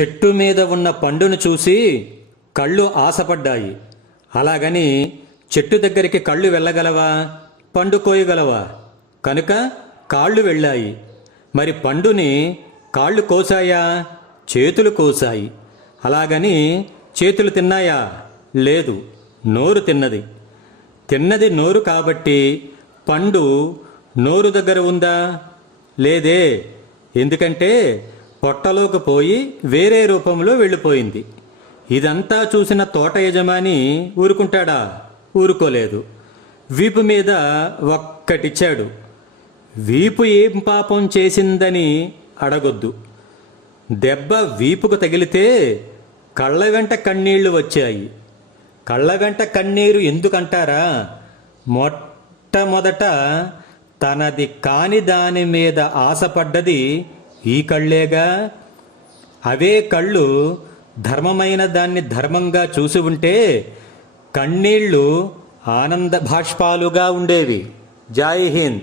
చెట్టు మీద ఉన్న పండును చూసి కళ్ళు ఆశపడ్డాయి. అలాగని చెట్టు దగ్గరికి కళ్ళు వెళ్ళగలవా? పండు కోయగలవా? కనుక కాళ్ళు వెళ్ళాయి. మరి పండుని కాళ్ళు కోసాయా చేతులు కోసాయి అలాగని చేతులు తిన్నాయా? లేదు నోరు తిన్నది. తిన్నది నోరు కాబట్టి పండు నోరు దగ్గర ఉందా? లేదే ఎందుకంటే పొట్టలోకి పోయి వేరే రూపంలో వెళ్ళిపోయింది. ఇదంతా చూసిన తోట యజమాని ఊరుకుంటాడా? ఊరుకోలేదు. వీపు మీద ఒక్కటిచ్చాడు. వీపు ఏం పాపం చేసిందని అడగొద్దు. దెబ్బ వీపుకు తగిలితే కళ్ళ వెంట కన్నీళ్ళు వచ్చాయి. కళ్ళ వెంట కన్నీరు ఎందుకంటారా? మొట్టమొదట తనది కాని దాని మీద ఆశపడ్డది ఈ కళ్ళేగా? అవే కళ్ళు ధర్మమైన దాన్ని ధర్మంగా చూసి ఉంటే కన్నీళ్ళు ఆనంద భాష్పాలుగా ఉండేవి. జై హింద్.